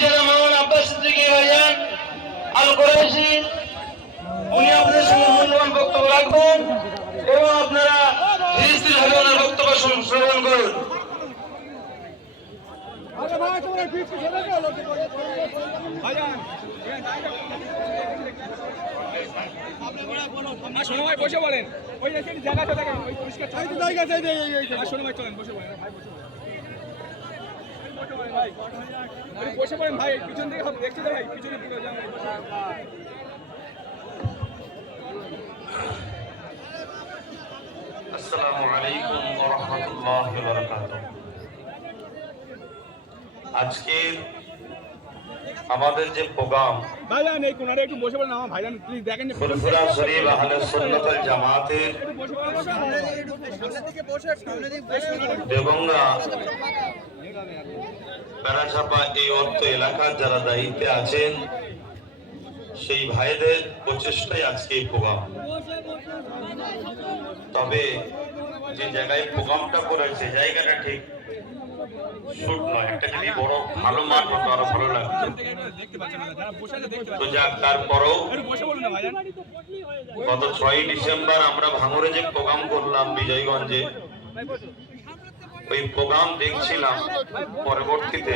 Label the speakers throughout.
Speaker 1: যারা মামুন আব্বাস সিদ্দিকী ভাইজান আল কোরাইশি উনি আপনাদের সঙ্গে মূল্যবান বক্তব্য রাখবেন এবং আপনারা ধীরে ওনার বক্তব্য শুন- শ্রবণ করুন
Speaker 2: ভাই বসে বলেন ওই জায়গাটা দেখেন ওই পরিষ্কার আর শোনো ভাই চলেন বসে বলেন ভাই বসে বলেন বসে বলেন ভাই বসে পড়েন ভাই পিছন দিকে হবে দেখতে তো ভাই পিছনে পুরো যান।
Speaker 3: আসসালামু আলাইকুম ওয়া রাহমাতুল্লাহি ওয়া বারাকাতুহু আজকে আমাদের যে প্রোগ্রাম
Speaker 2: ভাইজান এই কোনারে একটু বসে বলেন আমার ভাইজান প্লিজ দেখেন
Speaker 3: ফুরফুরা শরীফ আহলে সুন্নাত ওয়াল জামাতের দেবঙ্গা প্যারাছাপা এই অর্থ এলাকার যারা দায়িত্বে আছেন, সেই ভাইদের প্রচেষ্টায় আজকে এই প্রোগ্রাম। তবে যে জায়গায় প্রোগ্রামটা করেছে জায়গাটা ঠিক শুট নয়। একটা যদি বড় ভালো মাঠ হতো আরও ভালো লাগতো তো যাক, তারপরও গত ছয়ই ডিসেম্বর আমরা ভাঙরে যে প্রোগ্রাম করলাম বিজয়গঞ্জে ওই প্রোগ্রাম দেখছিলাম পরবর্তীতে।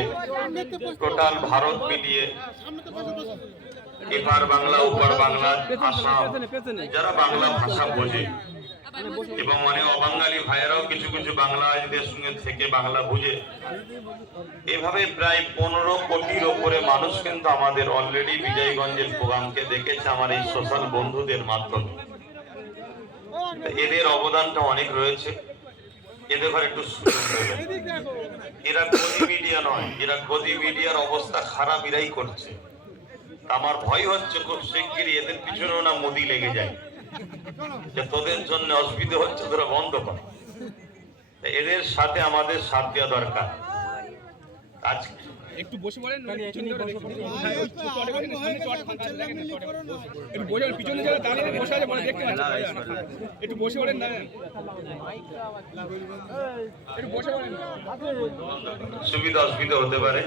Speaker 3: টোটাল ভারত মিলিয়ে এপার বাংলা, ওপার বাংলা আসাম যারা বাংলা ভাষা বোঝে। এবং মানে অবাঙালি ভাইয়েরাও কিছু কিছু বাংলাদেশের সঙ্গে থেকে বাংলা বুঝে। এভাবে প্রায় পনেরো কোটির ওপরে মানুষ কিন্তু আমাদের অলরেডি বিজয়গঞ্জের প্রোগ্রামকে দেখেছে, আমার এই সোশ্যাল বন্ধুদের মাধ্যমে। এদের অবদানটা অনেক রয়েছে। এদের ঘরে একটু এরা গদি মিডিয়া নয়, এরা গদি মিডিয়ার অবস্থা খারাপ এরাই করছে। আমার ভয় হচ্ছে খুব শিগগিরই এদের পিছনেও না মোদি লেগে যায়। যে তোদের জন্য অসুবিধে হচ্ছে, তোরা বন্ধ কর। এদের সাথে আমাদের সাথ দেওয়া দরকার। আজ
Speaker 2: একটু বসে পড়েন মানে। হ্যাঁ। একটু বসে পিছনে যারা দাঁড়িয়ে বসে আছে বলে দেখতে একটু বসে পড়েন দাঁড়ান একটু বসে পড়েন
Speaker 3: সুবিধা অসুবিধা হতে পারে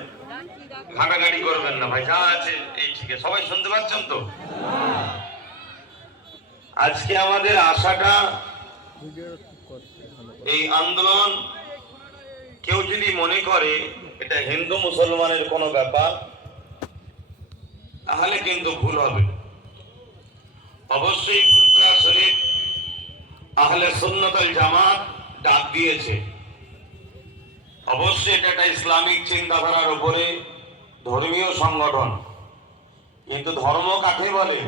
Speaker 3: ঘাটাঘাটি করবেন না ভাই যা আছে এই ঠিক আছে সবাই শুনতে পাচ্ছেন তো আজকে আমাদের আশাটা এই আন্দোলন কেউ যদি মনে করে এটা হিন্দু মুসলমানের কোনো ব্যাপার? তাহলে কিন্তু ভুল হবে। অবশ্যই শরীফ সুন্নতল জামাত ডাক দিয়েছে। অবশ্যই এটা একটা ইসলামিক চিন্তাধারার উপরে ধর্মীয় সংগঠন। কিন্তু ধর্ম কাকে বলে?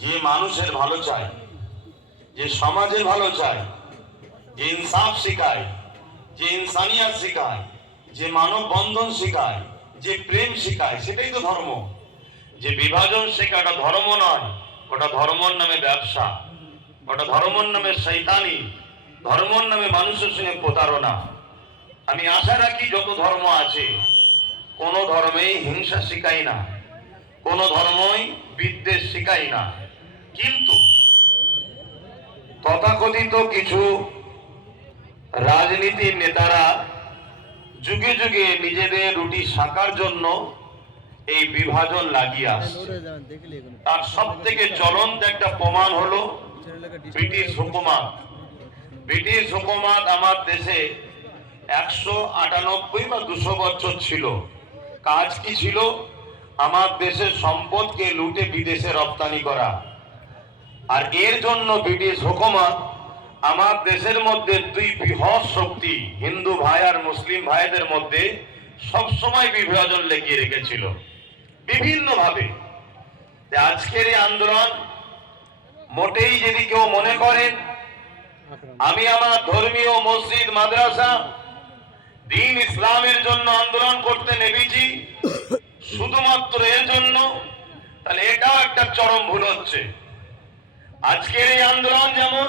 Speaker 3: যে মানুষের ভালো চায়, যে সমাজে ভালো চায়, যে ইনসাফ শেখায় যে ইনসানিয়াত শেখায়, যে মানব বন্ধন শেখায়, যে প্রেম শেখায়, সেটাই তো ধর্ম। যে বিভাজন শেখাটা ধর্ম নয়, ওটা ধর্মর নামে ব্যবসা। ওটা ধর্মর নামে শৈতানি ধর্মর নামে মানুষের সঙ্গে প্রতারণা। আমি আশা রাখি যত ধর্ম আছে, কোন ধর্মেই হিংসা শিখাই না, কোন ধর্মই বিদ্বেষ শিখাই না। কিন্তু তথাকথিত কিছু রাজনীতির নেতারা যুগে যুগে নিজেদের রুটি শাকার জন্য এই বিভাজন লাগিয়ে আসছে। তার সব থেকে জ্বলন্ত একটা প্রমাণ হলো ব্রিটিশ হুকুমাত। ব্রিটিশ হুকুমাত আমার দেশে একশো আটানব্বই বা দুশো বছর ছিল। কাজ কি ছিল? আমার দেশের সম্পদকে লুটে বিদেশে রপ্তানি করা। আর এর জন্য ব্রিটিশ হুকুমত আমার দেশের মধ্যে দুই বৃহৎ শক্তি, হিন্দু ভাই আর মুসলিম ভাইদের মধ্যে সবসময় বিভাজন লেগিয়ে রেখেছিল। বিভিন্ন ভাবে আজকের এই আন্দোলন মোটেই যদি কেউ মনে করেন, আমি আমার ধর্মীয় মসজিদ, মাদ্রাসা, দিন ইসলামের জন্য আন্দোলন করতে নেমেছি, শুধুমাত্র এর জন্য, তাহলে এটাও একটা চরম ভুল হচ্ছে। আজকের এই আন্দোলন যেমন